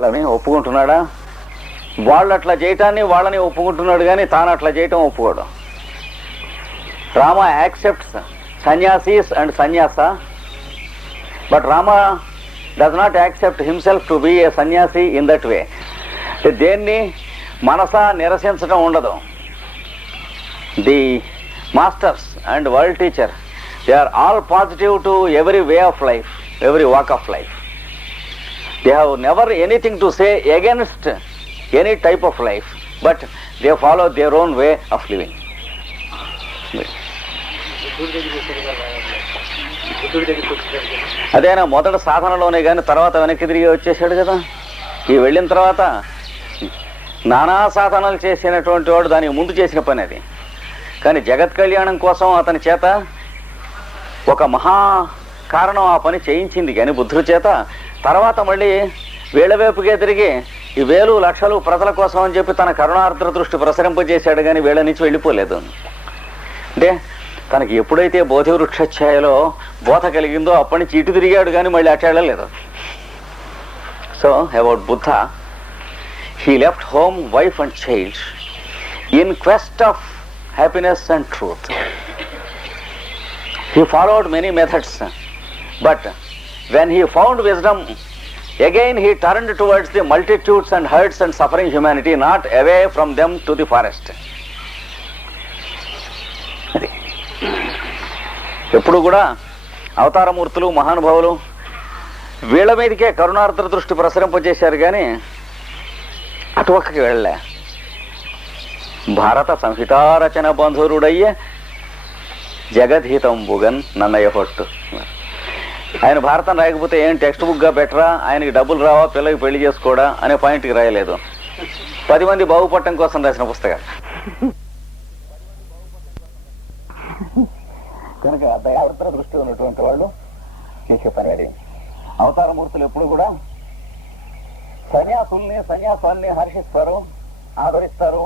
వాళ్ళని ఒప్పుకుంటున్నాడా? వాళ్ళు అట్లా చేయటాన్ని వాళ్ళని ఒప్పుకుంటున్నాడు, కానీ తాను అట్లా చేయటం ఒప్పుకోవడం. Rama accepts sannyasis and sannyasa, but Rama does not accept himself to be a sannyasi in that way. దేన్ని మనస నిరసించడం ఉండదు. The masters and world teacher, they are all positive to every way of life, every walk of life. They have never anything to say against any type of life, but they follow their own way of living. అదేనా మొదటి సాధనలోనే కానీ తర్వాత వెనక్కి తిరిగి వచ్చేసాడు కదా. ఈ వెళ్ళిన తర్వాత నానా సాధనలు చేసినటువంటి వాడు దానికి ముందు చేసిన పని అది. కానీ జగత్ కళ్యాణం కోసం అతని చేత ఒక మహా కారణం ఆ పని చేయించింది కానీ బుద్ధుడి చేత. తర్వాత మళ్ళీ వీళ్ళ వైపుకే తిరిగి ఈ వేలు లక్షలు ప్రజల కోసం అని చెప్పి తన కరుణార్ద్ర దృష్టి ప్రసరింపజేశాడు, కానీ వీళ్ళ నుంచి వెళ్ళిపోలేదు. అంటే తనకి ఎప్పుడైతే బోధి వృక్షఛాయలో బోధ కలిగిందో అప్పటి నుంచి ఇటు తిరిగాడు, కానీ మళ్ళీ అటు వెళ్ళలేదు. So about Buddha, he left home, wife and child in quest of happiness and truth. He followed many methods, but when he found wisdom, again he turned towards the multitudes and herds and suffering humanity, not away from them to the forest. ఎప్పుడు కూడా అవతారమూర్తులు మహానుభావులు వీళ్ళ మీదకే కరుణార్ద్ర దృష్టి ప్రసరింపజేశారు, కానీ అటువక్కకి వెళ్ళలే. భారత సంహితారచన బంధురుడయ్యే జగద్హితంబుగన్ నన్నయ్య పట్టు. ఆయన భారతం రాయకపోతే ఏం టెక్స్ట్ బుక్గా బెటరా, ఆయనకి డబ్బులు రావా, పిల్లకి పెళ్లి చేసుకోడా అనే పాయింట్కి రాయలేదు. 10 మంది బాగుపడటం కోసం రాసిన పుస్తకాలు కనుక దయావృత్ర దృష్టి ఉన్నటువంటి వాళ్ళు చేసే పని అది. అవతారమూర్తులు ఎప్పుడు కూడా సన్యాసాన్ని హర్షిస్తారు, ఆదరిస్తారు,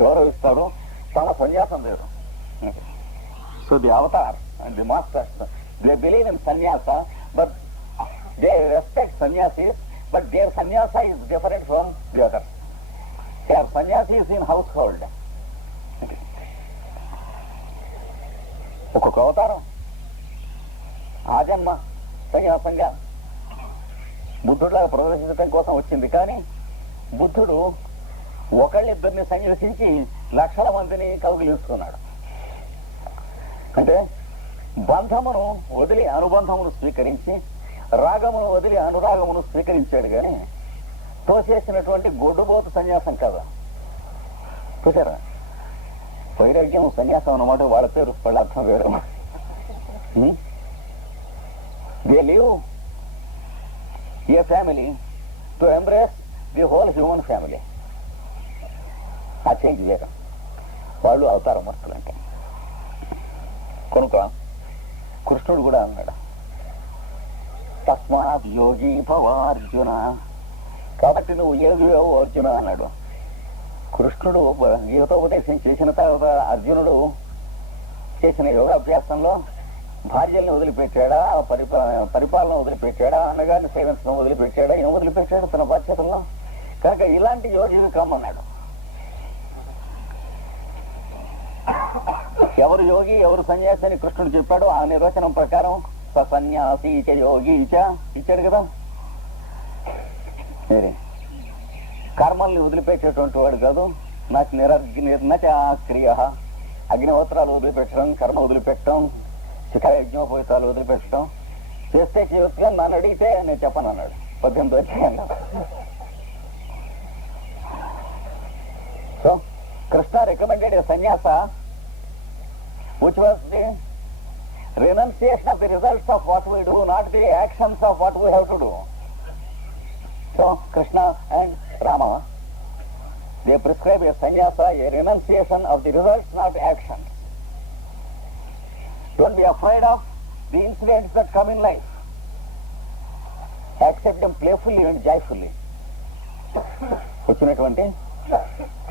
గౌరవిస్తారు, తమ సన్యాసం లేదు. So the avatar and the masters, they believe in sannyasa, but they respect sannyasis, but their sannyasa is different from the others. They are sannyasis in household. ఒక్కొక్క అవతారం ఆ జన్మ సన్యాసంగా బుద్ధుడిలాగా ప్రదర్శించడం కోసం వచ్చింది. కానీ బుద్ధుడు ఒకళ్ళిద్దరిని సన్యసించి లక్షల మందిని కౌగిలించుకున్నాడు. అంటే బంధమును వదిలి అనుబంధమును స్వీకరించి, రాగమును వదిలి అనురాగమును స్వీకరించాడు. కానీ తోసేసినటువంటి గొడ్డుబోతు సన్యాసం కదా. చూసారా, వైరాగ్యం సన్యాసం అన్నమాట. వాళ్ళ పేరు వాళ్ళ అర్థం వేరు. They live A family to embrace the whole human family. ఆ చేంజ్ వేరు. వాళ్ళు అవతారమూర్తులు అంటే. కనుక కృష్ణుడు కూడా అన్నాడు, తస్మాత్ యోగి భవ అర్జున, కాబట్టి నువ్వు యోగివేవు అర్జున అన్నాడు. కృష్ణుడు గీతోపదేశం చేసిన తర్వాత అర్జునుడు చేసిన యోగాభ్యాసంలో భార్యల్ని వదిలిపెట్టాడా, పరిపాలన వదిలిపెట్టాడా, అన్నగారిని సేవించడం వదిలిపెట్టాడా, ఏం వదిలిపెట్టాడు తన బాధ్యతల్లో. కనుక ఇలాంటి యోగిని కమ్మన్నాడు. ఎవరు యోగి ఎవరు సన్యాసి అని కృష్ణుడు చెప్పాడు. ఆ నిర్వచనం ప్రకారం సన్యాసి యోగి ఇచ్చాడు కదా. కర్మల్ని వదిలిపెట్టేటువంటి వాడు కాదు. నాకు క్రియ, అగ్నిహోత్రాలు వదిలిపెట్టడం, కర్మ వదిలిపెట్టడం, శిఖాయజ్ఞోపవితాలు వదిలిపెట్టడం చేస్తే చేయొచ్చుగా. నన్ను అడిగితే నేను చెప్పను అన్నాడు 18వ అధ్యాయంలో. సో కృష్ణ రికమెండెడ్ ఏ సన్యాస which was the renunciation of the results of what we do, not the actions of what we have to do. So Krishna and Rama, they prescribe a sannyasa, a renunciation of the results, not actions. Don't be afraid of the incidents that come in life. Accept them playfully and joyfully. వచ్చినటువంటి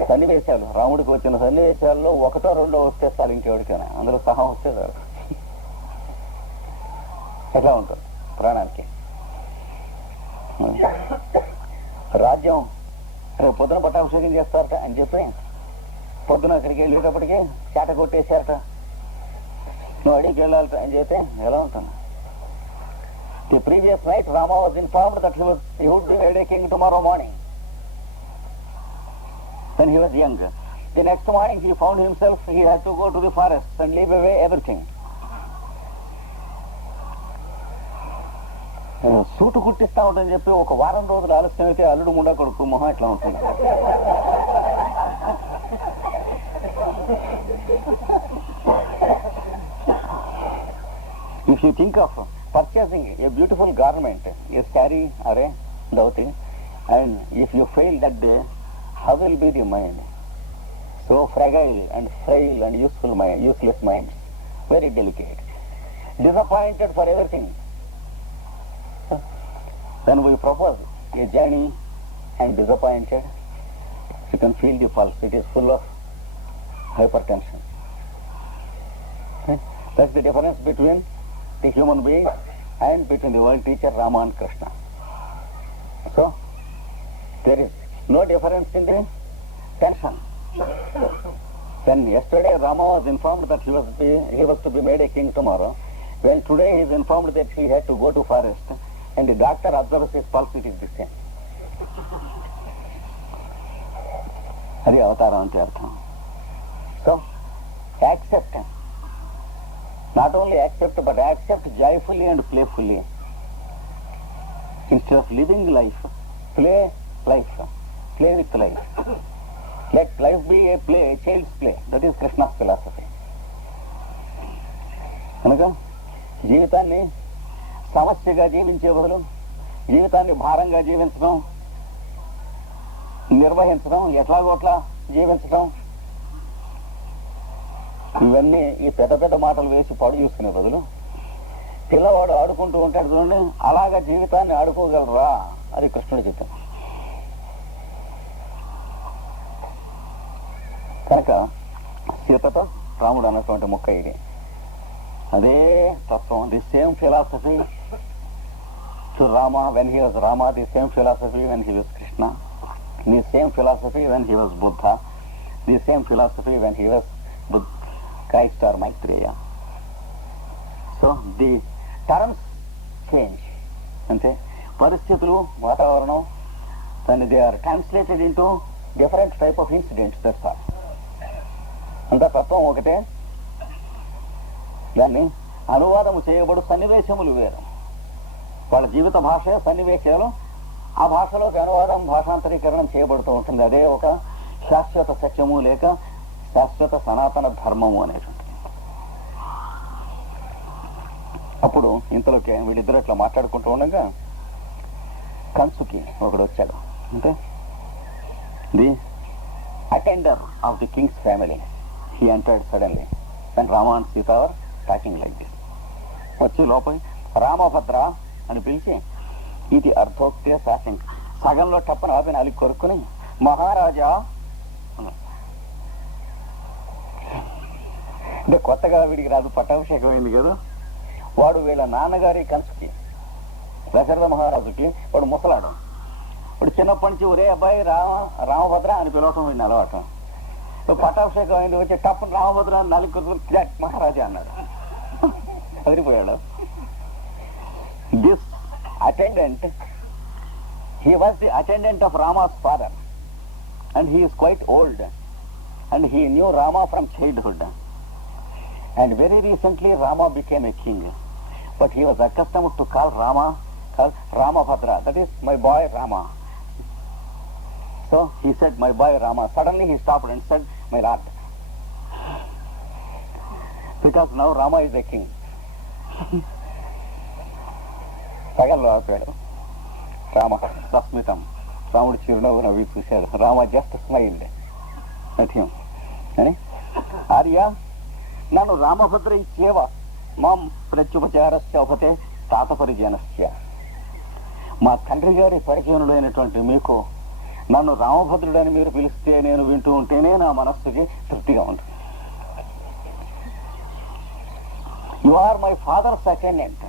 సన్నివేశాలు, రాముడికి వచ్చిన సన్నివేశాల్లో ఒకటో రెండో వస్తే sir, ఇంకెవరికైనా అందులో సహా వస్తే సార్ ఎట్లా ఉంటుంది. ప్రాణానికి. రాజ్యం రేపు పొద్దున పట్టాభిషేకం చేస్తారట అని చెప్పి పొద్దున అక్కడికి వెళ్ళేటప్పటికే చేట కొట్టేశారట. నువ్వు అడిగి వెళ్ళాలట అని చెప్తే ఎలా ఉంటాను? The previous night Rama was informed that he would be made a king tomorrow morning when he was young. The next morning he found himself he had to go to the forest and leave away everything. Suit కుట్టిస్తా ఉంటని చెప్పి ఒక వారం రోజులు ఆలస్యం అయితే అల్లుడు ముండా కొడుకు మొహం ఎట్లా ఉంటుంది? If you think of purchasing a beautiful garment, a saree or a dhoti, and if you fail that day, how will be the mind? So fragile and frail and useless minds, very delicate, disappointed for everything. Then we propose a journey and disappointed. You can feel the pulse. It is full of hypertension. That's the difference between the human being and between the world teacher Rama and Krishna. So there is no difference in the tension. When yesterday Rama was informed that he was to be made a king tomorrow, when today he is informed that he had to go to forest, and the doctor observes his pulse, it is the same. Hari avataram ante artham. So accept, not only accept but accept joyfully and playfully. Instead of living life, play life, play with life. Let life be a play, a child's play. That is Krishna's philosophy. అనగా జీవితాన్ని సమస్యగా జీవించే బదులు జీవితాన్ని భారంగా జీవించడం, నిర్వహించడం, ఎట్లాగోట్లా జీవించడం, ఇవన్నీ ఈ పెద్ద పెద్ద మాటలు వేసి పాడు చూసుకునే బదులు పిల్లవాడు ఆడుకుంటూ ఉంటాడు చూడండి, అలాగా జీవితాన్ని ఆడుకోగలరా? అది కృష్ణుడు చెప్పాడు. కనుక సీతతో రాముడు అన్నటువంటి ముక్క ఇది. అదే తత్వం, the same philosophy to Rama when he was Rama, the same philosophy when he was Krishna, the same philosophy when he was Buddha, the same philosophy when he was Christ or Maitreya. So the terms change. అంటే పరిస్థితులు, వాతావరణం, and they are translated into different type of incidents. That's all. అంత తత్వం ఒకటే. దాన్ని అనువాదము చేయబడు సన్నివేశములు వేరు. వాళ్ళ జీవిత భాష సన్నివేశాలు, ఆ భాషలోకి అనువాదం, భాషాంతరీకరణం చేయబడుతూ ఉంటుంది. అదే ఒక శాశ్వత సత్యము లేక శాశ్వత సనాతన ధర్మము అనేటువంటి. అప్పుడు ఇంతలోకి వీళ్ళిద్దరు ఇట్లా మాట్లాడుకుంటూ ఉండగా కంసుకి ఒకడు వచ్చాడు. అంటే the attender of the Kings family, he entered suddenly when Rama and Sita were talking like this. వచ్చి లోపల రామభద్ర అని పిలిచి ఇది అర్థోక్తి శాసంక సగంలో టప్పని ఆపి నాలుగు కొరుక్కుని మహారాజా అంటే కొత్తగా వీడికి రాదు, పట్టాభిషేకం అయింది కదా. వాడు వీళ్ళ నాన్నగారి కంసుకి, దశరథ మహారాజుకి వాడు ముసలాడు. వాడు చిన్నప్పటి నుంచి ఒరే అబ్బాయి రామభద్ర అని పిలవటం వీడిని అలవాటు. పట్టాభిషేకం అయింది, వచ్చి టప్పని రామభద్ర అని నాలుగు కొరుకుని మహారాజా అన్నాడు. అదిరిపోయాడు. This attendant, he was the attendant of Rama's father, and he is quite old, and he knew Rama from childhood, and very recently Rama became a king, but he was accustomed to call Ramabhadra, that is my boy Rama. So he said my boy Rama. Suddenly he stopped and said my lord, because now Rama is a king. సగంలో ఆపాడు. రామ సస్మితం, రాముడు చిరునవ్వు నవ్వి చూశాడు. Rama just smiled at him అని, ఆర్య నన్ను రామభద్ర ఇచ్చేవ మాం ప్రత్యుపచారస్య ఉపతే తాత పరిజనస్య. మా తండ్రి గారి పరిచయనుడైనటువంటి మీకు నన్ను రామభద్రుడని మీరు పిలిస్తే నేను వింటూ ఉంటేనే నా మనస్సుకి తృప్తిగా ఉంటుంది. You are my father's attendant.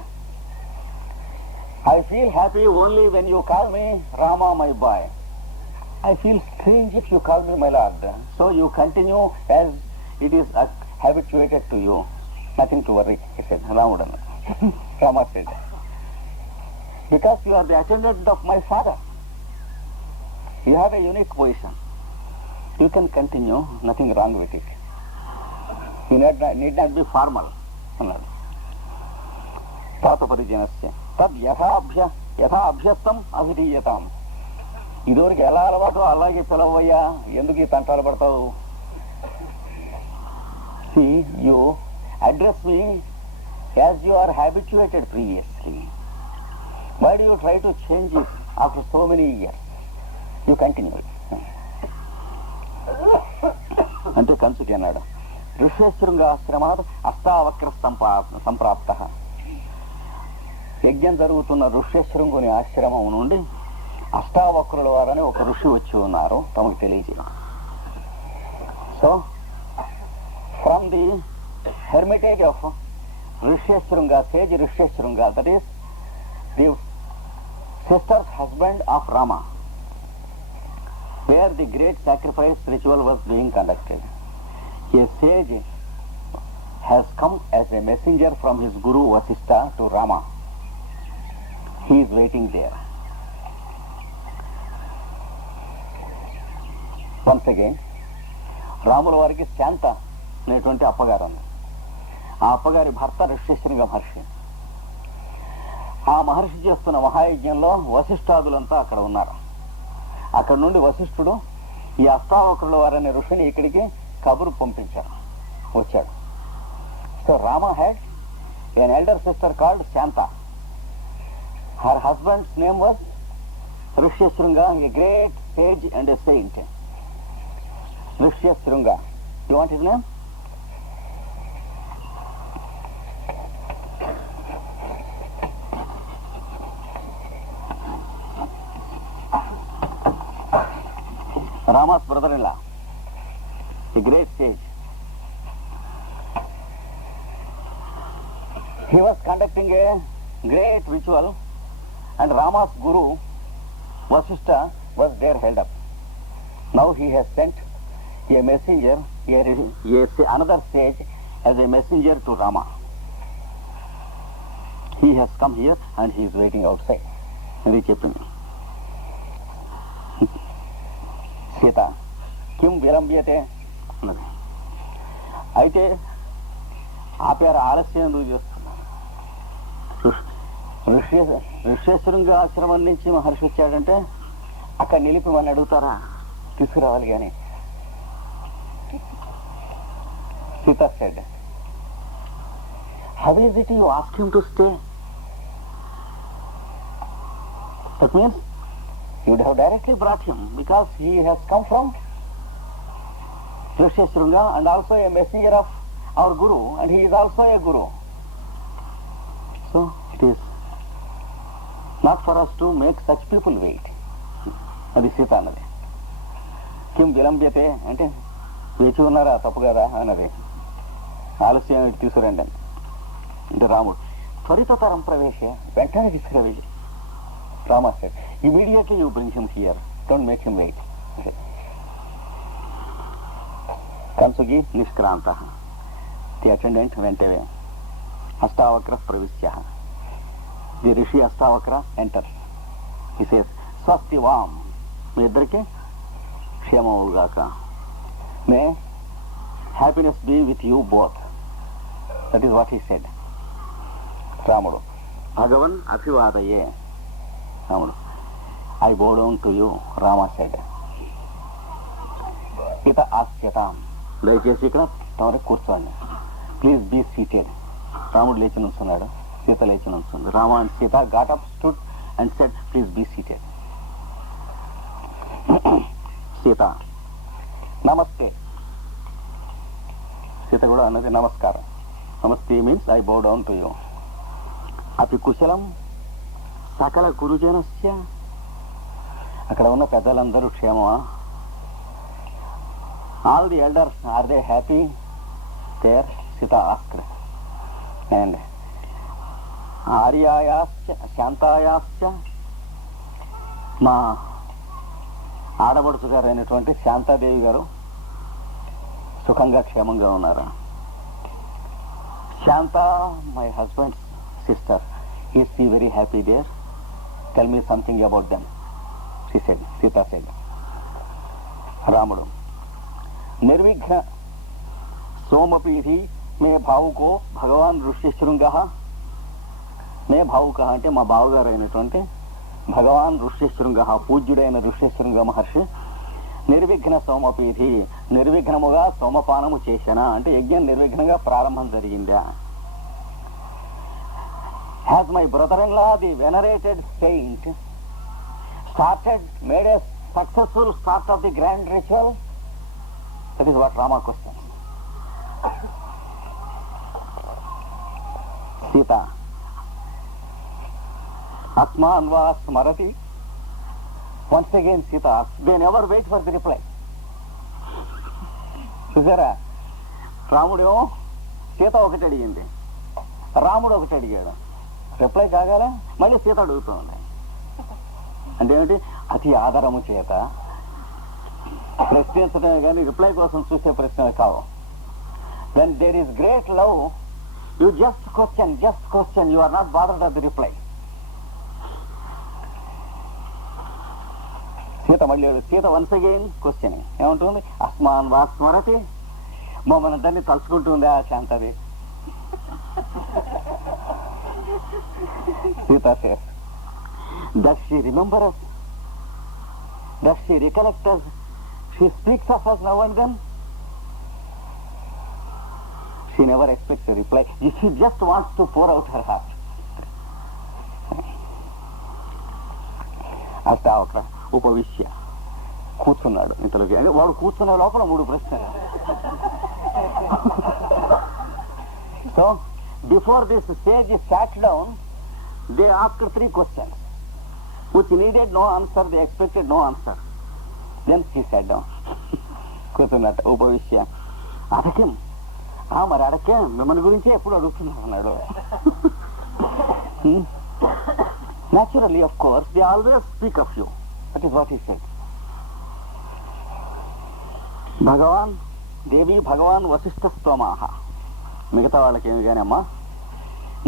I feel happy only when you call me Rama, my boy. I feel strange if you call me my lord. So you continue as it is habituated to you. Nothing to worry, he said. Rama said. Because you are the attendant of my father. You have a unique position. You can continue, nothing wrong with it. You need not be formal. తాతపరిజనస్య తద్ యథా అభ్యస్తం అభిధీయతాం. ఇదివరకు ఎలా అలవాటు అలాగే పిలవయ్యా, ఎందుకు ఈ తంటాలు పడతావు? See, you address me as you are habituated previously. Why do you try to change it after so many years? You continue it. అంటే కంసుకి అన్నాడు, ఋష్యశృంగాశ్రమాత్ అష్టావక్ర సంప్రాప్త. యజ్ఞం జరుగుతున్న ఋష్యశృంగుని ఆశ్రమం నుండి అష్టావక్రుల వారని ఒక ఋషి వచ్చి ఉన్నారు, తమకు తెలియజేయ. So from the hermitage of Rishyasringa, sage Rishyasringa, that is the sister's husband of Rama, where the great sacrifice ritual was being conducted. A sage has come as a messenger from his guru Vasistha to Rama. He is waiting there. Once again, రాముల వారికి శాంత అనేటువంటి అప్పగారు ఉంది. ఆ అప్పగారి భర్త ఋష్యశృంగ మహర్షి. ఆ మహర్షి చేస్తున్న మహాయజ్ఞంలో వశిష్ఠాదులంతా అక్కడ ఉన్నారు. అక్కడ నుండి వశిష్ఠుడు ఈ అష్టావక్రుల వారనే ఋషిని ఇక్కడికి కబురు పంపించాడు, వచ్చాడు. So Rama had an elder sister called Shanta. Her husband's name was Rishyashrunga, a great sage and a saint. Rishyashrunga. You want his name? Rama's brother-in-law, a great sage. He was conducting a great ritual and Rama's guru, Vasistha, was there held up. Now he has sent a messenger, another sage, as a messenger to Rama. He has come here and he is waiting outside. And he kept Sita కిం విలంబ్యతే అన్నది. అయితే ఆపారు, ఆలస్యం ఎందుకు చేస్తున్నారు? ఋష్యశృంగ ఆశ్రమం నుంచి మహర్షి వచ్చాడంటే అక్కడ నిలిపిమని అడుగుతారా? తీసుకురావాలి. కానీ Sita said, how is it you ask him to stay? That means you would have directly brought him, because he has come from Rishyashrunga and also a messenger of our guru, and he is also a guru. So it is not for us to make such people wait. అది సీత అన్నది. కిం విలంబ్యతే అంటే వేచి ఉన్నారా, తప్పు కదా అన్నది. ఆలస్యం తీసుకురండి అంటే రాముడు త్వరితతరం ప్రవేశ, వెంటనే తీసుకురావేది. Rama said, immediately you bring him here. Don't make him wait. Kansugi nishkranta. The attendant went away. Astavakra pravisya. The rishi Astavakra enters. He says, Swasti Vam. మీ ఇద్దరికి క్షేమముగాక. May happiness be with you both. That is what he said. రాముడు భగవన్ అభివాదయే. రాముడు I bow down to you, Rama said. ఇత ఆస్యతాం. దయచేసి ఇక్కడ తమరు కూర్చోండి. Please be seated. రాముడు లేచి నుంచున్నాడు, సీత లేచి నుంచుంది. Rama and Sita got up, stood and said, please be seated. Sita namaste. Sita కూడా అన్నది నమస్కారం. Namaste means I bow down to you. అపి కుశలం సకల గురుజనస్య. అక్కడ ఉన్న పెద్దలందరూ క్షేమమా? All the elders are they happy there? Sita asked. And ఆర్యాయాశ్చ శాంతాయాశ్చ మా ఆడబడుచు గారు అయినటువంటి శాంతాదేవి గారు సుఖంగా క్షేమంగా ఉన్నారు. Shanta, my husband's sister, is she very happy there. Tell me something about them, she said, Sita said. రాముడు, నిర్విఘ్న సోమపీఠి మే భావుకో భగవాన్ ఋష్యశృంగ. మే భావుక అంటే మా బావగారు అయినటువంటి భగవాన్ ఋష్యశృంగ, పూజ్యుడైన ఋష్యశృంగ మహర్షి నిర్విఘ్న సోమపీఠి, నిర్విఘ్నముగా సోమపానము చేసిన అంటే యజ్ఞం నిర్విఘ్నంగా ప్రారంభం జరిగిందా. Has my brother in law the venerated saint started, made a successful start of the grand ritual? That is what Rama questions. Sita, Asman va smarati. Once again Sita asks. They never wait for the reply. చూసారా, రాముడు సీత ఒకటి అడిగింది, రాముడు ఒకటి అడిగాడు, reply కాగానే మళ్ళీ సీత అడుగుతుంది. అంటే ఏమిటి? అతి ఆధారము చేత ప్రశ్నించడమే కానీ రిప్లై కోసం చూసే ప్రశ్నలు కావు. When there is great love, you just question, you are not bothered of the reply. Sita మళ్ళీ సీత వన్స్ అగైన్ క్వశ్చన్ ఏమంటుంది? అస్మాన్ వా స్మరతి, మమ్మల్ని దాన్ని తలుచుకుంటుంది ఆ శాంతది. Sita says, does she remember us? Does she recollect us? She speaks of us now and then. She never expects a reply. She just wants to pour out her heart. Ashtavakra ఉపవిశ్య కూర్చున్నాడు. ఇంతలోకి వాడు కూర్చున్న లోపల 3 ప్రశ్నలు. So before this sage sat down, they asked 3 questions which needed no answer, they expected no answer. Then she sat down. కూర్చున్నట్టు ఉపవిశ్య. అడకేం మరి అడకేం మిమ్మల్ని గురించి ఎప్పుడు అడుగుతున్నారు అన్నాడు. Naturally, of course, they always speak of you. That is what he said. భగవాన్ దేవి భగవాన్ వశిష్ఠ స్తోమాహ. మిగతా వాళ్ళకి ఏమి కానీ అమ్మా,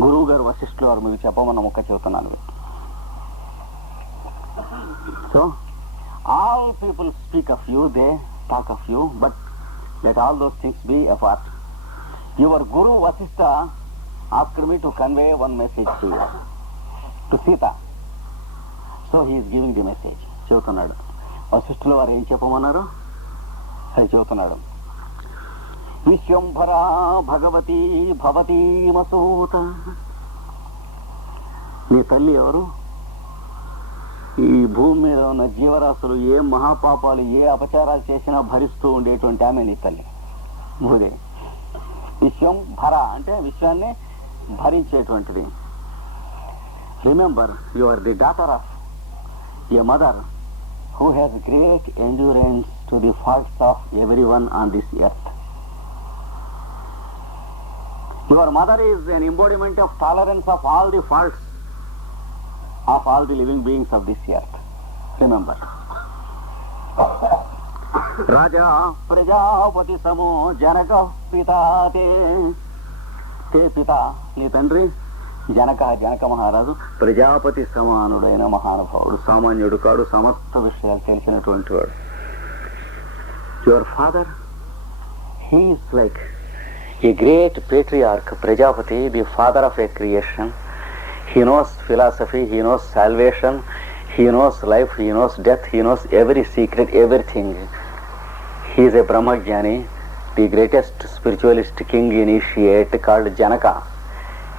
గురువు గారు వశిష్ఠులు వారు మీకు చెప్పమన్న ముక్క చెబుతున్నాను. So, all people speak of you, they talk of you, but let all those things be apart. Your Guru Vasishtha asked me to convey one message to you, to Sita. So he is giving the message. చెబుతున్నాడు. వశిష్ఠులు వారు ఏం చెప్పమన్నారు అది చెబుతున్నాడు. విశ్వంభరా భగవతి భవతీ మసూత. మీ తల్లి ఎవరు? ఈ భూమి మీద ఉన్న జీవరాశులు ఏ మహాపాపాలు ఏ అపచారాలు చేసినా భరిస్తూ ఉండేటువంటి ఆమె నీ తల్లి భూదేవి. విశ్వం భర అంటే విశ్వాన్ని భరించేటువంటిది. Remember, you are the daughter of a mother who has great endurance to the faults of everyone on this earth. Your mother is an embodiment of tolerance of all the faults of all the living beings of this earth. Remember. Raja Prajapati Samo Janaka Pita te Pita నీ తండ్రి జనక మహారాజు ప్రజాపతి సమానుడైన మహానుభావుడు, సామాన్యుడు కాడు, సమస్త విషయాలు తెలిసినటువంటి వాడు. Your father, he is like a great patriarch, Prajapati, the father of a creation. He knows philosophy, he knows salvation, he knows life, he knows death, he knows every secret, everything. He is a Brahmajnani, the greatest spiritualist king initiate called Janaka.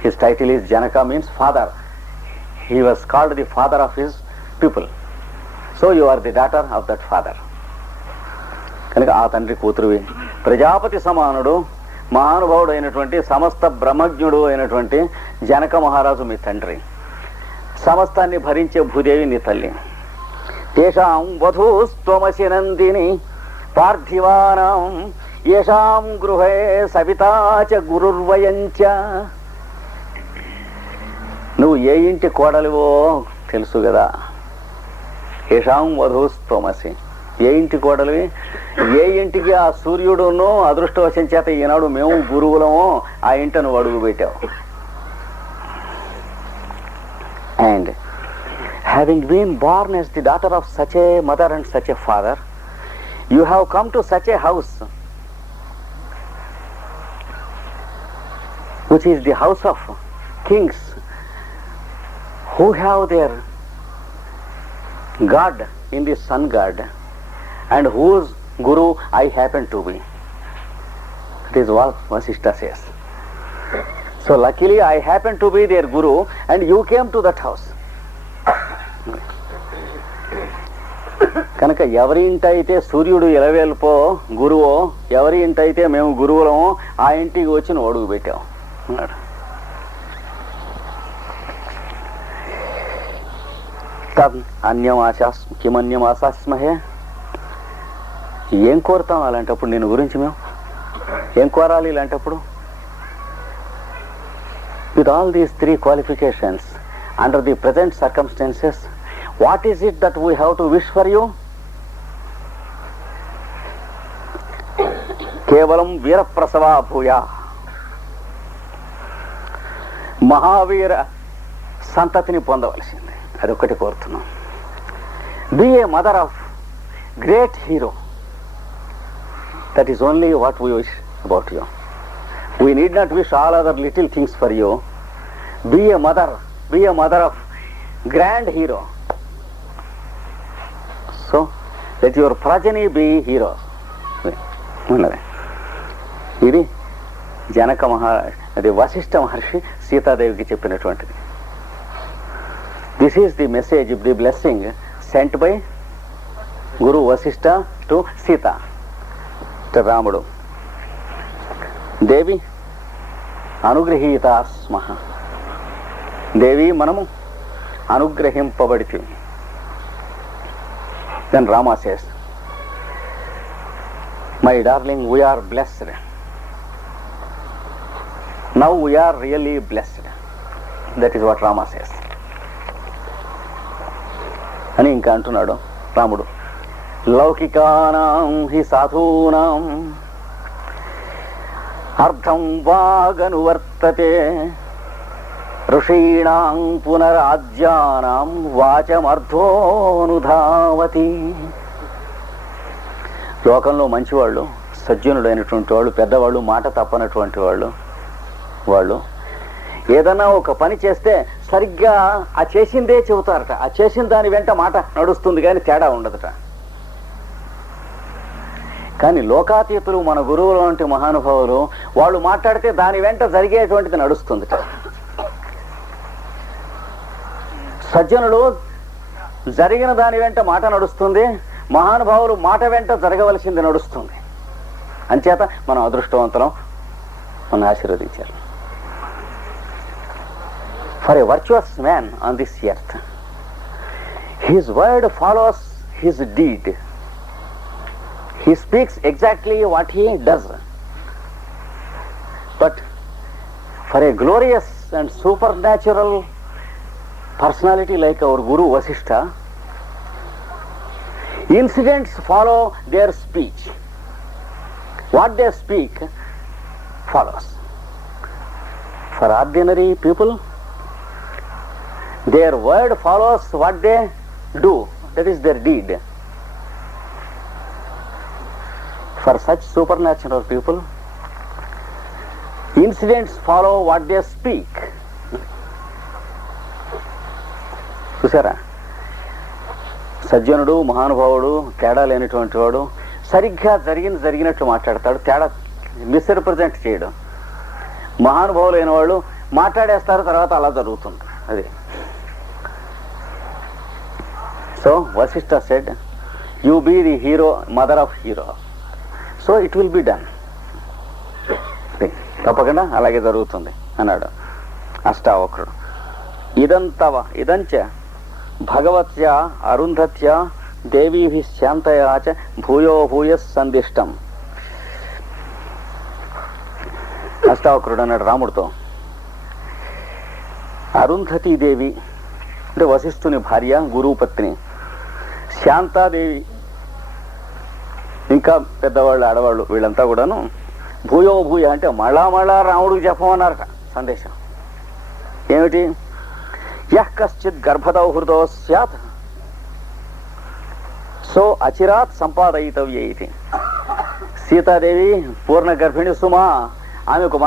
His title is Janaka, means father. He was called the father of his people. So you are the daughter of that father. కనుక ఆ తండ్రి కూతురువి. ప్రజాపతి సమానుడు మహానుభావుడు అయినటువంటి సమస్త బ్రహ్మజ్ఞుడు అయినటువంటి జనక మహారాజు మీ తండ్రి. సమస్తాన్ని భరించే భూదేవి నీ తల్లి. తేషాం వధూస్త్వమసి నందిని పార్థివానాం యేషాం గృహే సవితా చ గురుర్వయం చ. నువ్వు ఏ ఇంటి కోడలివో తెలుసు కదా. ఏషాం వధూస్తోమసి, ఏ ఇంటి కోడలివి, ఏ ఇంటికి ఆ సూర్యుడును అదృష్టవశం చేత ఈనాడు మేము గురువులము ఆ ఇంట నువ్వు అడుగు పెట్టావు. And having been born as the daughter of such a mother and such a father, you have come to such a house which is the house of kings who have their god in the sun god and whose guru I happen to be. That is what Vasishtha says. So luckily I happen to be their guru and you came to that house. కనుక ఎవరి ఇంటైతే సూర్యుడు ఎలవేల్పో గురువో, ఎవరి ఇంటైతే మేము గురువులమో ఆ ఇంటికి వచ్చి నువ్వు అడుగు పెట్టావు అన్నాడు. కిమన్యం ఆశాస్మహే, ఏం కోరుతాం అలాంటప్పుడు నేను గురించి మేము ఏం కోరాలి ఇలాంటప్పుడు? With all these 3 qualifications under the present circumstances, what is it that we have to wish for you? కేవలం వీరప్రసవా భూయా, మహావీర సంతతిని పొందవలసింది, అదొక్కటి కోరుతున్నాం. Be a mother of great hero, that is only what we wish about you. We need not wish all other little things for you. Be a mother of grand hero. So let your ప్రజనీ be hero ఉన్నది. ఇది అది వశిష్ఠ మహర్షి సీతాదేవికి చెప్పినటువంటిది. This is the message, the blessing sent by guru Vashishtha to Sita, రాముడు. దేవి అనుగ్రహీత స్మః, దేవి మనము అనుగ్రహింపబడితే. Then Rama says, my darling, we are blessed. Now we are really blessed. That is what Rama says. అని ఇంకా అంటున్నాడు రాముడు. లౌకికానాం హి సాధూనాం అర్థం వాగనువర్తతే, ఋషీణాం పునరాజ్యానాం వాచమర్థోనుధావతి. లోకంలో మంచివాళ్ళు, సజ్జనుడైనటువంటి వాళ్ళు, పెద్దవాళ్ళు, మాట తప్పనటువంటి వాళ్ళు ఏదైనా ఒక పని చేస్తే సరిగ్గా ఆ చేసిందే చెబుతారట. ఆ చేసిన దాని వెంట మాట నడుస్తుంది కానీ తేడా ఉండదట. కానీ లోకాతీతులు, మన గురువులు వంటి మహానుభావులు, వాళ్ళు మాట్లాడితే దాని వెంట జరిగేటువంటిది నడుస్తుందిట. సజ్జనులు జరిగిన దాని వెంట మాట నడుస్తుంది, మహానుభావులు మాట వెంట జరగవలసింది నడుస్తుంది. అంచేత మనం అదృష్టవంతులం, మన ఆశీర్వదించారు. For a virtuous man on this earth, his word follows his deed. He speaks exactly what he does. But for a glorious and supernatural personality like our Guru Vasishtha, incidents follow their speech. What they speak follows. For ordinary people, their word follows what they do, that is their deed. For such supernatural people, incidents follow what they speak. చూసారా, సజ్జనుడు, మహానుభావుడు, తేడా లేనటువంటి వాడు సరిగ్గా జరిగినట్లు మాట్లాడతాడు, తేడా misrepresent చేయడు. మహానుభావులైన వాళ్ళు మాట్లాడేస్తారు, తర్వాత అలా జరుగుతుంది. అది. So Vashishtha said, you be the hero, mother of hero, so it will be done. తప్పకుండా అలాగే జరుగుతుంది అన్నాడు అష్టావక్రుడు. ఇదంచ భగవత్య అరుంధత్య దేవీభి శాంతయా చ భూయో భూయస్ సందిష్టం. అష్టావక్రుడు అన్నాడు రాముడితో, అరుంధతీదేవి అంటే వశిష్ఠుని భార్య, గురువు పత్ని. శాంతాదేవి, ఇంకా పెద్దవాళ్ళు, ఆడవాళ్ళు, వీళ్ళంతా కూడాను భూయో భూయ అంటే మళ్ళా రాముడికి చెప్పమన్నారట సందేశం. ఏమిటి? యః కశ్చిత్ గర్భదౌహృదో స్యాత్ సో అచిరాత్ సంపాదయితవ్య ఇది. సీతాదేవి పూర్ణ గర్భిణి సుమా, ఆమెకు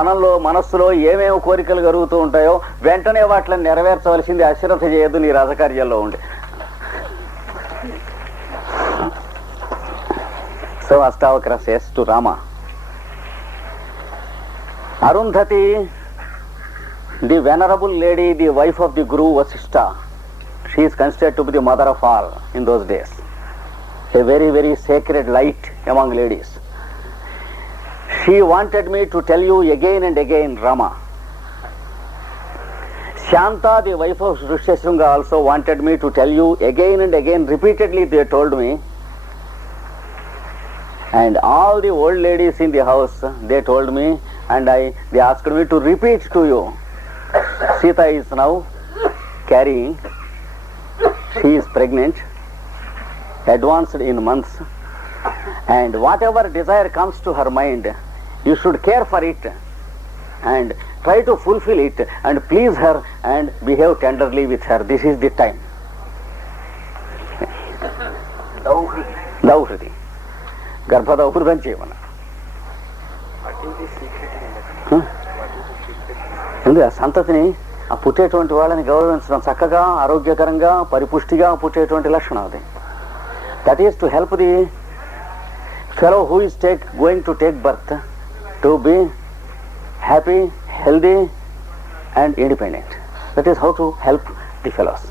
మనస్సులో ఏమేమి కోరికలు కలుగుతూ ఉంటాయో వెంటనే వాటిని నెరవేర్చవలసింది, అశ్రద్ధ చేయొద్దు నీ రాజకార్యాల్లో ఉండి. So Ashtavakra says to Rama, Arundhati, the venerable lady, the wife of the Guru Vasishtha, she is considered to be the mother of all in those days, a very, very sacred light among ladies. She wanted me to tell you again and again, Rama. Shanta, the wife of Rishyasringa, also wanted me to tell you again and again, repeatedly they told me. And all the old ladies in the house, they told me, and they asked me to repeat to you. Sita is now carrying, she is pregnant, advanced in months, and whatever desire comes to her mind, you should care for it and try to fulfill it and please her and behave tenderly with her. This is the time. దౌహృతి, గర్భదౌహృదం చేయమన్నా. ఆ సంతతిని, ఆ పుట్టేటువంటి వాళ్ళని గౌరవించడం, చక్కగా ఆరోగ్యకరంగా పరిపుష్టిగా పుట్టేటువంటి లక్షణం అది. That is to help the fellow who is going to take birth to be happy, healthy and independent. That is how to help the fellows.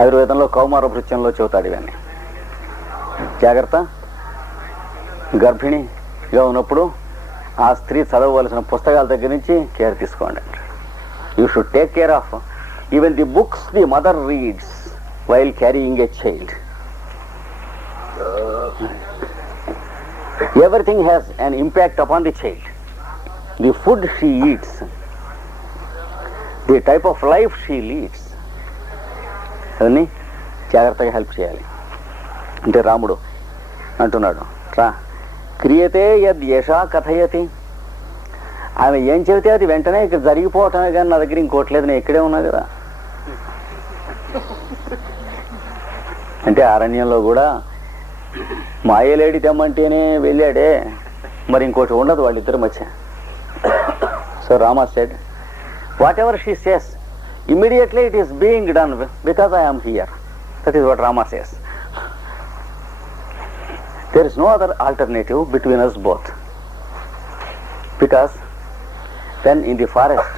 ఆయుర్వేదంలో కౌమార భృత్యంలో చెబుతాడు ఇవన్నీ. జాగ్రత్త, గర్భిణిగా ఉన్నప్పుడు ఆ స్త్రీ చదవవలసిన పుస్తకాల దగ్గర నుంచి కేర్ తీసుకోండి. You should take care of even the books the mother reads while carrying a child. Everything has an impact upon the child. The food she eats, the type of life she leads, అవన్నీ జాగ్రత్తగా help చేయాలి. అంటే రాముడు అంటున్నాడు, రా క్రియతే యద్ యశా కథయతి. ఆమె ఏం చెబితే అది వెంటనే ఇక్కడ జరిగిపోవటమే, కానీ నా దగ్గర ఇంకోట్లేదు, నేను ఇక్కడే ఉన్నా కదా. అంటే అరణ్యంలో కూడా మాయలేడి తెమ్మంటేనే వెళ్ళాడే, మరి ఇంకోటి ఉండదు వాళ్ళిద్దరి మధ్య. So Rama said, whatever she says immediately it is being done because I am here. That is what Rama says. There is no other alternative between us both. Because when in the forest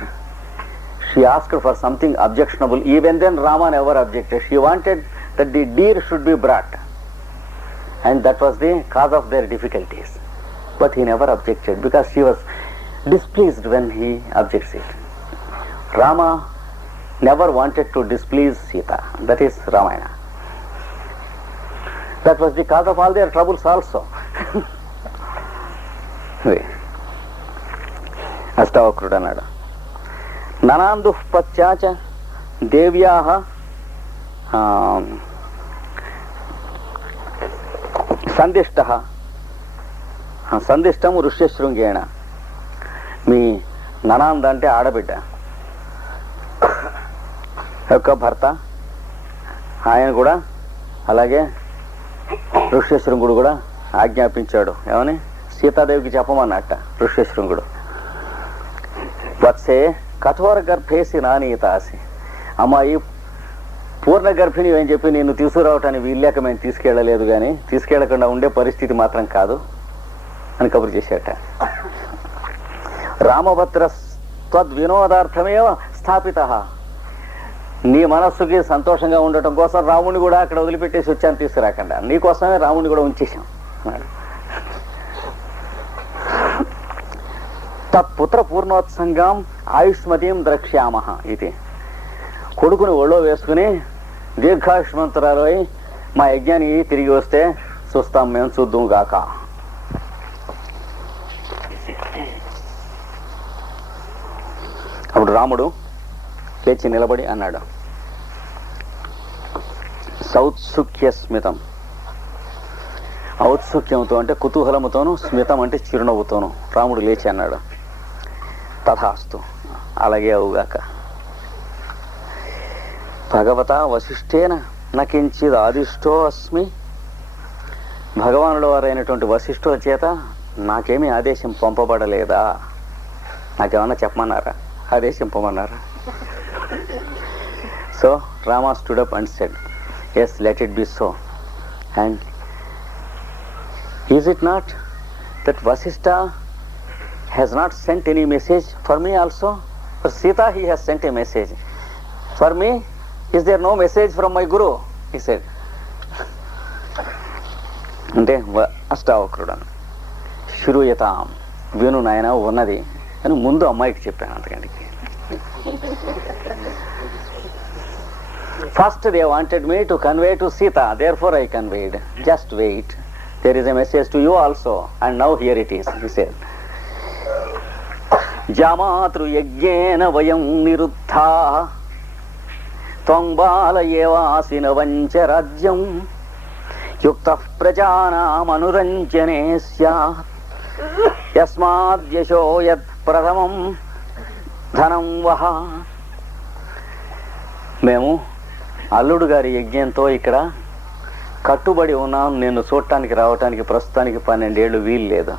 she asked for something objectionable, even then Rama never objected. She wanted that the deer should be brought, and that was the cause of their difficulties. But he never objected because she was displeased when he objects it. Rama never wanted to displease Sita. That is Ramayana. That was the cause of all their troubles also. అష్టావక్రుడు అన్నాడు, ననాందు పశ్చాచ దేవ్యాః సందిష్టః సందిష్టం ఋష్యశృంగేణ. మీ ననాంద అంటే ఆడబిడ్డ యొక్క భర్త, ఆయన కూడా అలాగే ఋష్యశృంగుడు కూడా ఆజ్ఞాపించాడు. ఏమని? సీతాదేవికి చెప్పమన్నట్ట ఋష్యశృంగుడు. వత్సే కఠోర గర్భేసి నానీతాసి, అమ్మాయి పూర్ణ గర్భిణి అని చెప్పి నేను తీసుకురావటానికి వీల్లేక మేము తీసుకెళ్ళలేదు, కానీ తీసుకెళ్లకుండా ఉండే పరిస్థితి మాత్రం కాదు అని కబురు చేశాట. రామభద్ర తద్వినోదార్థమేవ స్థాపిత. నీ మనస్సుకి సంతోషంగా ఉండటం కోసం రాముడిని కూడా అక్కడ వదిలిపెట్టేసి వచ్చాను, తీసుకురాకుండా నీకోసమే రాముడిని కూడా ఉంచేశాం. తత్పుత్ర పూర్ణోత్సంగం ఆయుష్మతీం ద్రక్ష్యామ ఇది. కొడుకుని ఒళ్ళో వేసుకుని దీర్ఘాయుష్మంతురాలు అయి మా యజ్ఞానికి తిరిగి వస్తే చూస్తాం మేము, చూద్దాం గాక. అప్పుడు రాముడు లేచి నిలబడి అన్నాడు, సౌత్సుఖ్య స్మితం. ఔత్సుఖ్యంతో అంటే కుతూహలముతోను, స్మితం అంటే చిరునవ్వుతోను రాముడు లేచి అన్నాడు, తథాస్తు, అలాగే అవుగాక. భగవత వశిష్ఠేన నకించిద్ ఆదిష్టో అస్మి. భగవానుల వారైనటువంటి వశిష్ఠుల చేత నాకేమీ ఆదేశం పంపబడలేదా? నాకేమన్నా చెప్పమన్నారా? ఆదేశింపమన్నారా? So Rama stood up and said, yes, let it be so. And is it not that Vasishtha has not sent any message for me also? For Sita he has sent a message. For me, is there no message from my Guru? He said. అంటే అష్టావక్రుడు శురూయతాం, విను నాయన ఉన్నది అని ముందు అమ్మాయికి చెప్పాను. అంతకంటే first they wanted me to convey to Sita, therefore I conveyed. Just wait, there is a message to you also, and now here it is, he said. జామాతృ యజ్ఞేన వయం నిరుద్ధా త్వం బాలయేవాసిన వంచ రాజ్యం యుక్తః ప్రజానామనురంజనే స్యాత్ యస్మాద్యశో యత్ ప్రథమం ధనం వహ. మేము అల్లుడు గారి యజ్ఞంతో ఇక్కడ కట్టుబడి ఉన్నాం. నేను చూడటానికి రావటానికి ప్రస్తుతానికి 12 ఏళ్ళు వీలు లేదు.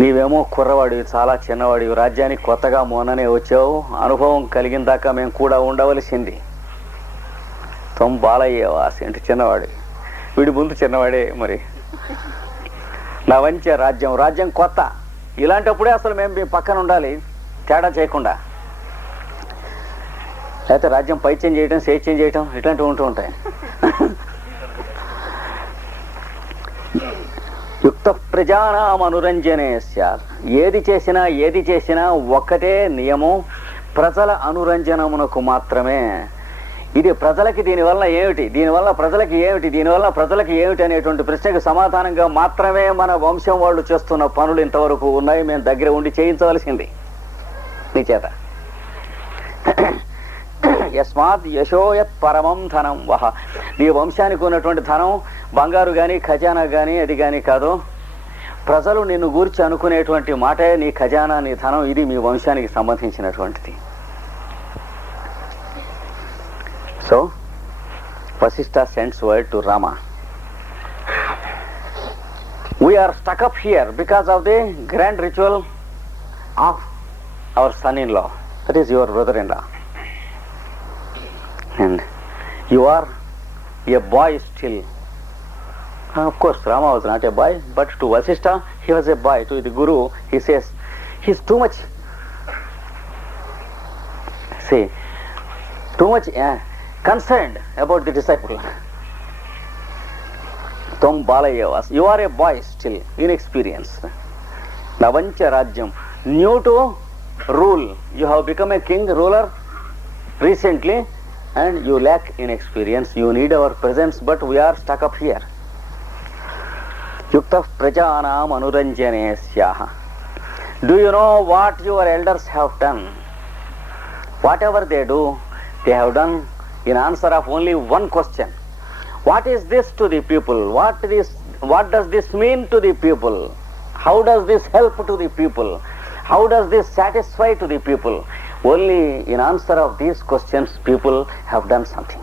నీవేమో కుర్రవాడివి, చాలా చిన్నవాడివి, రాజ్యానికి కొత్తగా మొన్ననే వచ్చావు, అనుభవం కలిగిన దాకా మేము కూడా ఉండవలసింది. తొం బాలయ్యేవాసి అంటే చిన్నవాడి, వీడి ముందు చిన్నవాడే. మరి నా వంచ రాజ్యం, రాజ్యం కొత్త, ఇలాంటప్పుడే అసలు మేము మీ పక్కన ఉండాలి, తేడా చేయకుండా. లేకపోతే రాజ్యం పైత్యం చేయటం, సేత్యం చేయటం ఇట్లాంటివి ఉంటూ ఉంటాయి. యుక్త ప్రజానాం అనురంజనే స్యాత్. ఏది చేసినా ఒక్కటే నియమం, ప్రజల అనురంజనమునకు మాత్రమే. ఇది ప్రజలకి దీనివల్ల ఏమిటి, దీనివల్ల ప్రజలకి ఏమిటి, దీనివల్ల ప్రజలకి ఏమిటి అనేటువంటి ప్రశ్నకు సమాధానంగా మాత్రమే మన వంశం వాళ్ళు చేస్తున్న పనులు ఇంతవరకు ఉన్నాయి. మేము దగ్గర ఉండి చేయించవలసింది నీ చేత. యస్మాత్ యశోయత్ పరమం ధనం వహ. నీ వంశానికి ఉన్నటువంటి ధనం బంగారు కానీ ఖజానా కానీ అది కానీ కాదు, ప్రజలు నిన్ను గూర్చి అనుకునేటువంటి మాటే నీ ఖజానా, నీ ధనం. ఇది మీ వంశానికి సంబంధించినటువంటిది. So Vasishtha sends word to Rama. We are stuck up here because of the grand ritual of our son-in-law, that is your brother-in-law. And you are a boy still. Of course, Rama was not a boy, but to Vasishtha, he was a boy. To the Guru, he says, he is too much, too much concerned about the disciple. Tom Balayavas, you are a boy still, inexperienced. Navancha Rajyam, new to rule. You have become a king, ruler recently, and you lack inexperience. You need our presence, but we are stuck up here. Yukta prajanam anuranjane syaha. Do you know what your elders have done? Whatever they do, they have done in answer of only one question. What is this to the people? What does this mean to the people? How does this help to the people? How does this satisfy to the people? Only in answer of these questions, people have done something.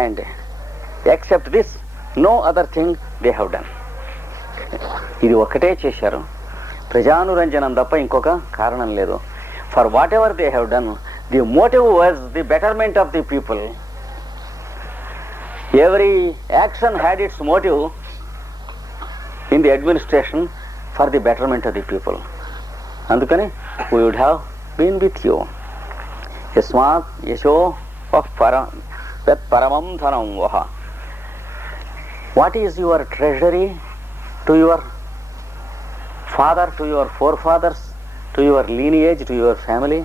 And except this, no other thing they have done. ఇది ఒక్కటే చేశారు, ప్రజానురంజనం తప్ప ఇంకొక కారణం లేదు. For whatever they have done, the motive was the betterment of the people. Every action had its motive in the administration for the betterment of the people. Andukani, we would have been with you. Yasmat yasho of paramam dhanam vaha. What is your treasury to your father, to your forefathers, to your lineage, to your family?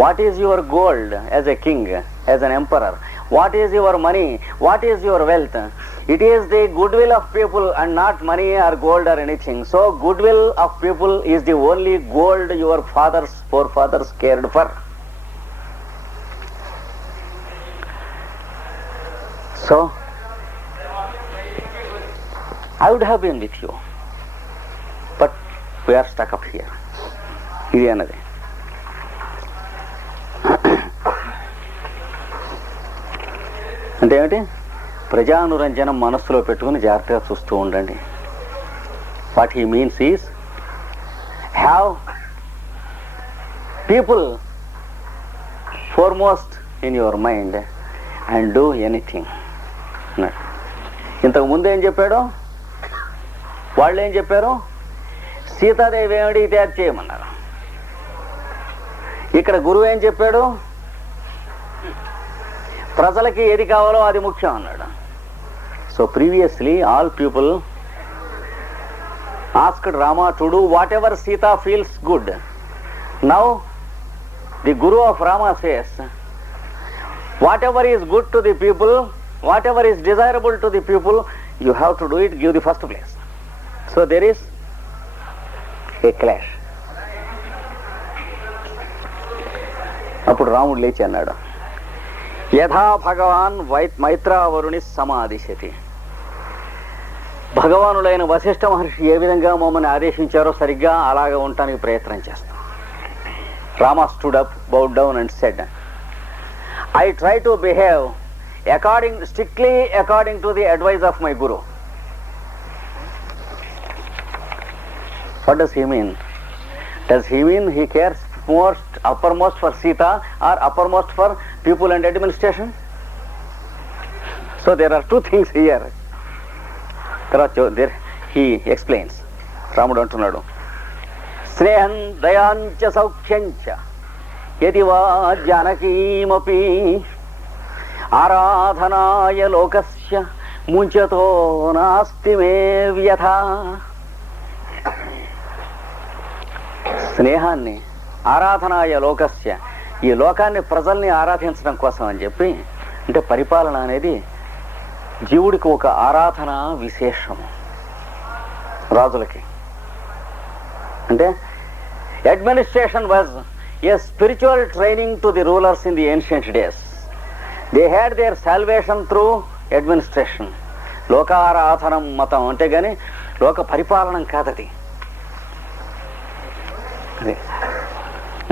What is your gold as a king, as an emperor? What is your money? What is your wealth? It is the goodwill of people and not money or gold or anything. So goodwill of people is the only gold your fathers, forefathers cared for. So I would have been with you, but we are stuck up here. ఇది అన్నది. అంటే ఏమిటి? ప్రజానురంజనం మనస్సులో పెట్టుకుని జాగ్రత్తగా చూస్తూ ఉండండి. What he means is have people foremost in your mind and do anything అన్నాడు. ఇంతకు ముందు ఏం చెప్పాడు? వాళ్ళు ఏం చెప్పారు? సీతాదేవి ఏమిటి ఇది అది చేయమన్నారు. ఇక్కడ గురువు ఏం చెప్పాడు? ప్రజలకి ఏది కావాలో అది ముఖ్యం అన్నాడు. So previously all people asked Rama to do whatever Sita feels good. Now the Guru of Rama says, whatever is good to the people, whatever is desirable to the people, you have to do it, give the first place. So there is a clash. అప్పుడు రాముడు లేచి అన్నాడు, యథా భగవాన్ మైత్రావరుని సమాదిశతి. భగవానుడైన వశిష్ఠ మహర్షి ఏ విధంగా మమ్మల్ని ఆదేశించారో సరిగ్గా అలాగే ఉండటానికి ప్రయత్నం చేస్తాం. Rama stood up, bowed down and said, I try to behave strictly according to the advice of my Guru. What does he mean? Does he mean he cares uppermost for Sita or uppermost for people and administration? So there are two things here. There he explains. Ramudu antunnadu, స్నేహం దయాంచ సౌఖ్యంచ యది వా జానకీమపి ఆరాధనాయ లోకస్య ముంచతో నాస్తి మే వ్యథ. స్నేహాన్ని ఆరాధనాయ లోకస్య, ఈ లోకాన్ని ప్రజల్ని ఆరాధించడం కోసం అని చెప్పి, అంటే పరిపాలన అనేది జీవుడికి ఒక ఆరాధన విశేషము. రాజులకి అంటే administration was a spiritual training to the rulers in the ancient days. They had their salvation through administration. లోకారాధనం మతం అంటే కానీ లోక పరిపాలనం కాదది.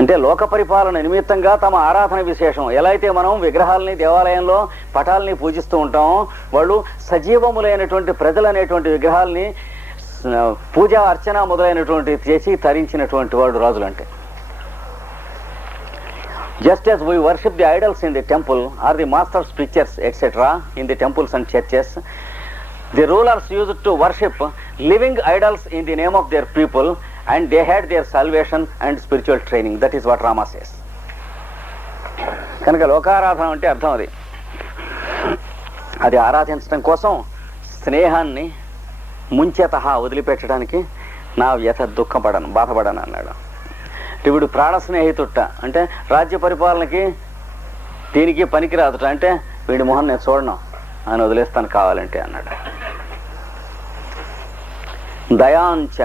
అంటే లోక పరిపాలన నిమిత్తంగా తమ ఆరాధన విశేషం. ఎలా అయితే మనం విగ్రహాలని దేవాలయంలో పటాలని పూజిస్తూ ఉంటామో, వాళ్ళు సజీవములైనటువంటి ప్రజలు అనేటువంటి విగ్రహాలని పూజ అర్చన మొదలైనటువంటి చేసి తరించినటువంటి వాడు రాజులు అంటే. Just as we worship the idols in the temple or the master's pictures etc. in the temples and churches, the rulers used to worship living idols in the name of their people, and they had their salvation and spiritual training. That is what Rama says. కనుక లోకారాధన అంటే అర్థం అది. అది ఆరాధించడం కోసం స్నేహాన్ని ముంచేత వదిలిపెట్టడానికి నా వ్యథ బాధపడను అన్నాడు. వీడు ప్రాణ స్నేహితుట్ట అంటే రాజ్య పరిపాలనకి దీనికి పనికిరాదుట, అంటే వీడి మొహం నేను చూడను అని వదిలేస్తాను కావాలంటే అన్నాడు. దయాంచ,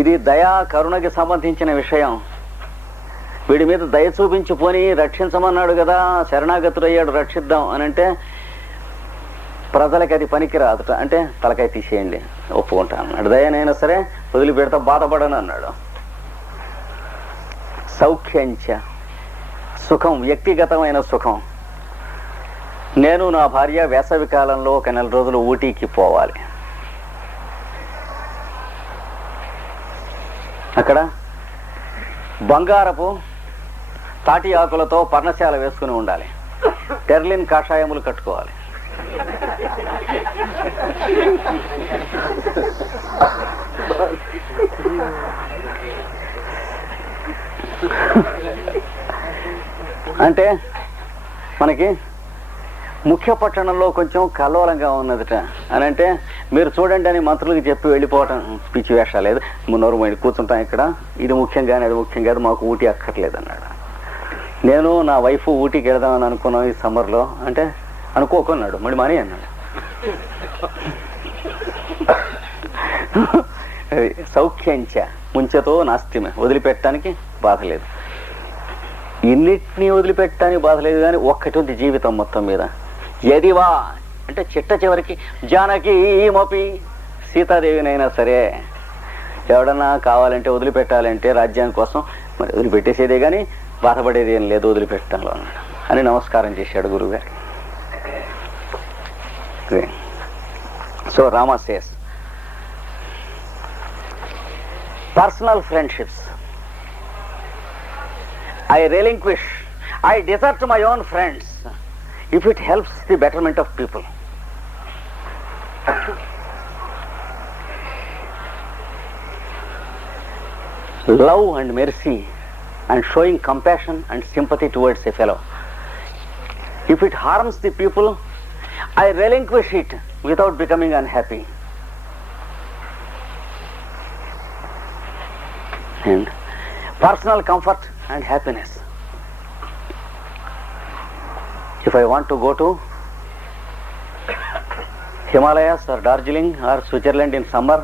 ఇది దయా కరుణకి సంబంధించిన విషయం. వీడి మీద దయ చూపించిపోని రక్షించమన్నాడు కదా, శరణాగతుడయ్యాడు రక్షిద్దాం అని అంటే ప్రజలకి అది పనికిరాదుట, అంటే తలకాయ తీసేయండి ఒప్పుకుంటా అన్నాడు. దయనైనా సరే వదిలిపెడతా, బాధపడను అన్నాడు. సౌఖ్యంచ, సుఖం, వ్యక్తిగతమైన సుఖం. నేను నా భార్య వేసవి కాలంలో 1 నెల రోజులు ఊటీకి పోవాలి. అక్కడ బంగారపు తాటి ఆకులతో పర్ణశాల వేసుకుని ఉండాలి. టెర్లిన్ కాషాయములు కట్టుకోవాలి. అంటే మనకి ముఖ్య పట్టణంలో కొంచెం కల్లోలంగా ఉన్నదట అని అంటే మీరు చూడండి అని మంత్రులకి చెప్పి వెళ్ళిపోవటం పిచ్చి వేషాలు లేదు. మున్నోరు మైండ్ కూర్చుంటాం ఇక్కడ, ఇది ముఖ్యంగానే అది ముఖ్యం కాదు, మాకు ఊటీ అక్కర్లేదు అన్నాడు. నేను నా వైఫ్ ఊటీకి వెళదామని అనుకున్నాం ఈ సమ్మర్లో అంటే అనుకోకున్నాడు, మళ్ళీ మనీ అన్నాడు. సౌఖ్యంచ ముంచతో నాస్తిమే, వదిలిపెట్టడానికి బాధ లేదు. ఇన్నిటినీ వదిలిపెట్టడానికి బాధ లేదు, కానీ ఒక్కటి ఉంది జీవితం మొత్తం మీద. ఎదివా అంటే చిట్ట చివరికి జానకి మోపి, సీతాదేవినైనా సరే ఎవడన్నా కావాలంటే వదిలిపెట్టాలంటే రాజ్యాని కోసం మరి వదిలిపెట్టేసేదే కానీ బాధపడేది ఏం లేదు వదిలిపెట్టడంలో అని నమస్కారం చేశాడు గురువు గారికి. So Rama says, personal friendships I relinquish, I desert my own friends if it helps the betterment of people. Love and mercy and showing compassion and sympathy towards a fellow. If it harms the people, I relinquish it without becoming unhappy. And personal comfort and happiness. If I want to go to Himalayas or Darjeeling or Switzerland in summer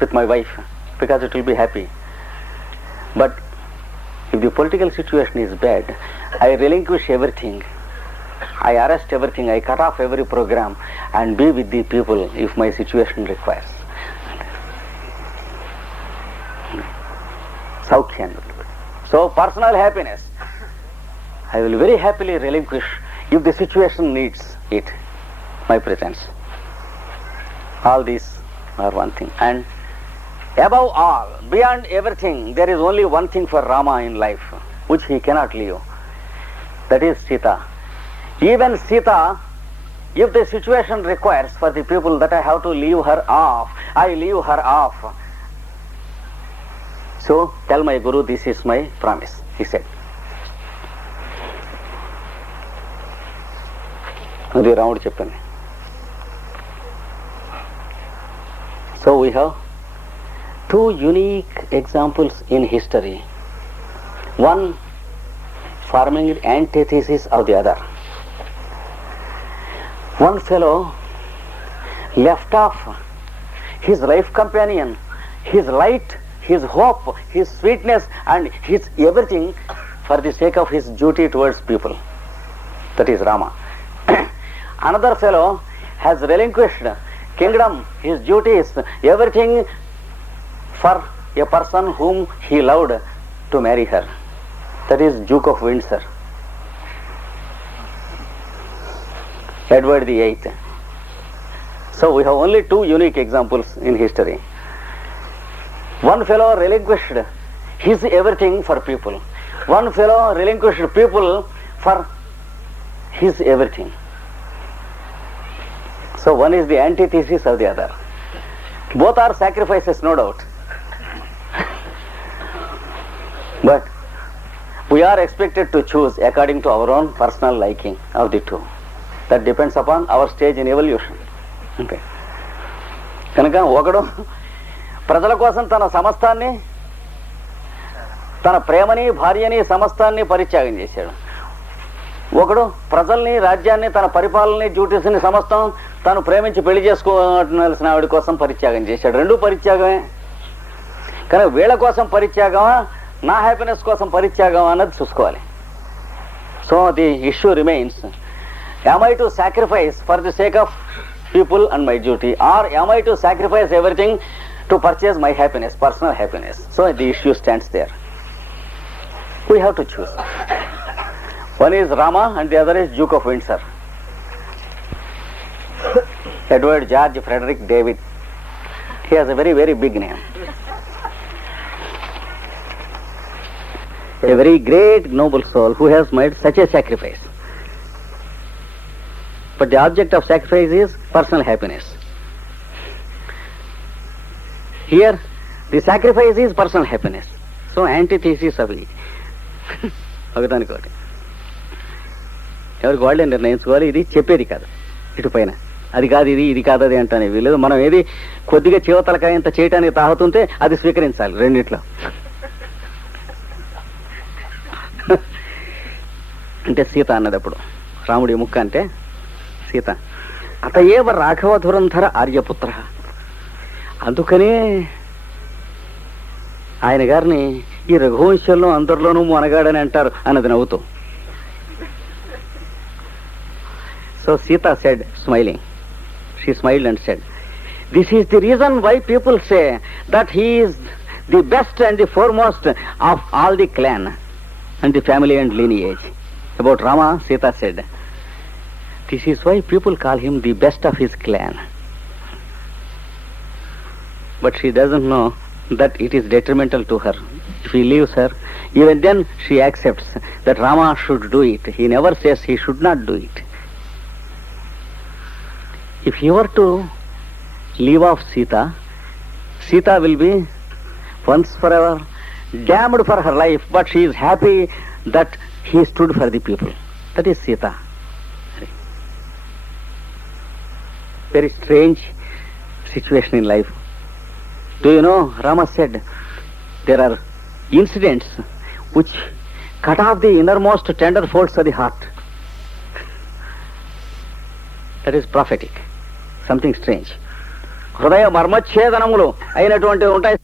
with my wife, because it will be happy. But if the political situation is bad, I relinquish everything. I arrest everything, I cut off every program and be with the people if my situation requires. Saukhya. So personal happiness, I will very happily relinquish if the situation needs it, my presence. All these are one thing. And above all, beyond everything, there is only one thing for Rama in life, which he cannot leave. That is Sita. Even Sita, if the situation requires for the people that I have to leave her off, I leave her off. So tell my Guru, this is my promise, he said. అది రాముడు చెప్పండి. So we have two unique examples in history, one forming the antithesis of the other. One fellow left off his life companion, his light, his hope, his sweetness and his everything for the sake of his duty towards people. That is Rama. Another fellow has relinquished kingdom, his duties, everything for a person whom he loved to marry her. That is Duke of Windsor, Edward VIII. So we have only two unique examples in history. One fellow relinquished his everything for people. One fellow relinquished people for his everything. So one is the antithesis of the other. Both are sacrifices, no doubt. But we are expected to choose according to our own personal liking of the two. That depends upon our stage in evolution. Okay. కనుక ఒకడు ప్రజల కోసం తన సమస్తాన్ని, తన ప్రేమని, భార్యని, సమస్తాన్ని పరిత్యాగం చేశాడు. ఒకడు ప్రజల్ని, రాజ్యాన్ని, తన పరిపాలనని, డ్యూటీస్ని సమస్తం తను ప్రేమించి పెళ్లి చేసుకోవాల్సిన ఆవిడ కోసం పరిత్యాగం చేశాడు. రెండూ పరిత్యాగమే. కానీ వీళ్ళ కోసం పరిత్యాగమా, నా హ్యాపీనెస్ కోసం పరిత్యాగమా అన్నది చూసుకోవాలి. So the issue remains, am I to sacrifice for the sake of people and my duty, or am I to sacrifice everything to purchase my happiness, personal happiness? So the issue stands there. We have to choose. One is Rama and the other is Duke of Windsor. Edward George Frederick David. He has a very, very big name. A very great noble soul who has made such a sacrifice. But the object of sacrifice is personal happiness. Here the sacrifice is personal happiness. So antithesis of it. ఒకదానికోటి ఎవరికి వాళ్ళే నిర్ణయించుకోవాలి. ఇది చెప్పేది కాదు ఇటు పైన, అది కాదు ఇది, ఇది కాదు అది అంటానే వీలేదు. మనం ఏది కొద్దిగా చివతలకాయంత చేయటానికి తాగుతుంటే అది స్వీకరించాలి రెండిట్లో. అంటే సీత అన్నదప్పుడు రాముడి ముక్క అంటే సీత. అతయేవ రాఘవ ధురంధర ఆర్యపుత్ర. అందుకనే ఆయన గారిని ఈ రఘువంశంలో అందరిలోనూ మొనగాడని అంటారు అన్నది నవ్వుతూ. So Sita said, smiling. She smiled and said, "This is the reason why people say that he is the best and the foremost of all the clan and the family and lineage." About Rama, Sita said, "This is why people call him the best of his clan." But she doesn't know that it is detrimental to her. If he leaves her, even then she accepts that Rama should do it. He never says he should not do it. If he were to leave off Sita, Sita will be once forever damned for her life, but she is happy that he stood for the people. That is Sita. Very strange situation in life. Do you know, Rama said, there are incidents which cut off the innermost tender folds of the heart. That is prophetic. Something strange. హృదయ మర్మఛేదనములు అయినటువంటి ఉంటాయి.